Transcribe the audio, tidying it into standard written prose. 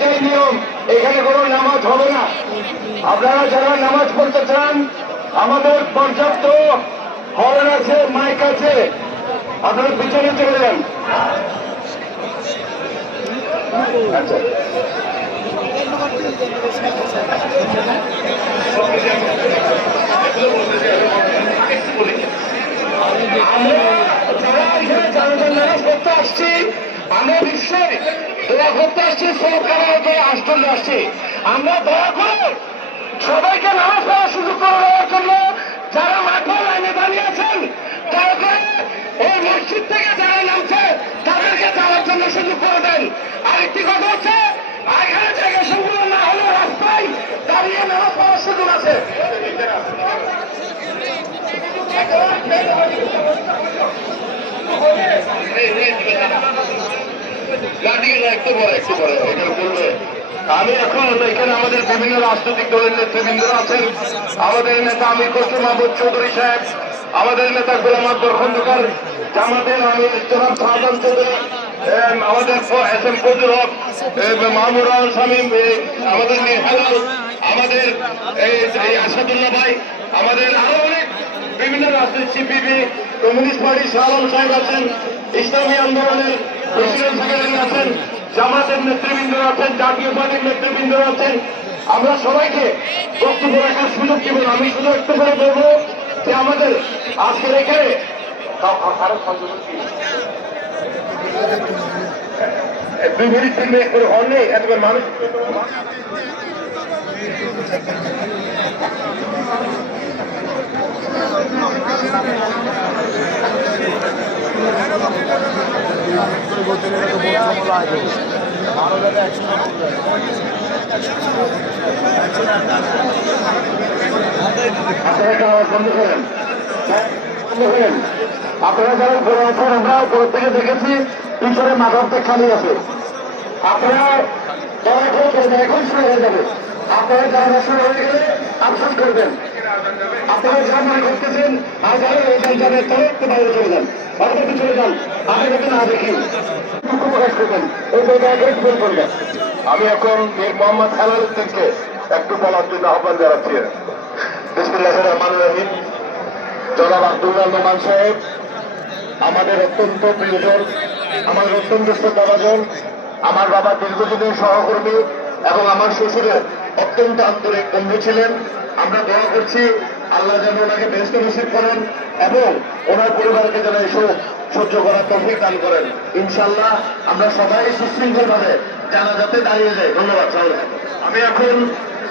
এটাই নিয়ম, এখানে কোনো নামাজ হবে না। আপনারা যারা নামাজ পড়তে চান, আমাদের পর্যাপ্ত হর্ন আছে, মাইক আছে, আপনারা পিছনে চলে যান। আচ্ছা, আমরা নিশ্চয়ই দোয়া করতে আসছি, সরকারের আসতে আসছি। আমরা দয়া করে সবাইকে নামাজ পড়ার সুযোগ করে দেওয়ার জন্য যারা মাঠে লাইনে দাঁড়িয়ে আছেন, দয়া করে এই মসজিদ থেকে যারা নামছে তাদেরকে যাওয়ার জন্য সুযোগ করে দেন। আরেকটি কথা হচ্ছে, এখানে জায়গা সম্পূর্ণ না হলে রাস্তায় দাঁড়িয়ে নামাজ পড়ার সুযোগ আছে। আমি এখন এখানে আমাদের বিভিন্ন রাজনৈতিক দলের নেতৃবৃন্দ আছেন। আমাদের নেতা আমির খসরু মাহমুদ চৌধুরী সাহেব, আমাদের নেতা গোলাম আকবর খন্দকার, জামাতের আমির জনাব শাহজাহান চৌধুরী, আমাদের এস এম ফজলুল হক, মাহমুদ রহমান শামীম, আমাদের হেলাল, আমাদের আসাদুল্লাহ ভাই, আমাদের আরো অনেক বিভিন্ন রাজনৈতিক সিপিবি, কমিউনিস্ট পার্টির শাহজাহান সাহেব আছেন, ইসলামী আন্দোলনের প্রেসিডেন্ট সেক্রেটারি আছেন, জামাতের নেতৃবৃন্দ আছেন, জাতীয় পার্টির নেতৃবৃন্দ আছেন। আমরা সবাইকে বক্তব্য রাখার সুযোগ দেবেন। আমি শুধু একটু করে বলবো যে আমাদের আজকের এখানে দুই মিনিট 3 মিনিট করে হন নেই, এত মানুষ বন্ধ করেন, আপনারা যারা ঘুরে আছেন, আমরা উপর থেকে দেখেছি পিছনে মাথাতে খালি আছে। আপনারা এখন শুরু হয়ে যাবে। আপনারা যারা শুরু হয়ে গেলে আফসোস করবেন। আপনারা যা মনে করতেছেন আর যারা ওইখান যাবেন তারা একটু বাইরে চলে যান, অর্থাৎ চলে যান, আমি যাতে না দেখি প্রকাশ করবেন, এই জায়গায় একটু করবেন। আমি এখন মীর মোহাম্মদ হেলাল থেকে একটু বলার জন্য আহ্বান জানাচ্ছি। বিসমিল্লাহির রহমানির রহিম। জনাব আব্দুল্লাহ নোমান সাহেব আমাদের অত্যন্ত প্রিয়জন, আমাদের অত্যন্ত শ্রদ্ধাভাজন, আমার বাবা দীর্ঘদিনের সহকর্মী এবং আমার শ্বশুরের অত্যন্ত আন্তরিক বন্ধু ছিলেন। আমরা দোয়া করছি আল্লাহ যেন ওনাকে বেহেশতে নসিব করেন এবং ওনার পরিবারকে যেন এসব সহ্য করার তৌফিক দান করেন। ইনশাআল্লাহ আমরা সবাই সুশৃঙ্খলভাবে জানাজাতে দাঁড়িয়ে যাই। ধন্যবাদ। আমি এখন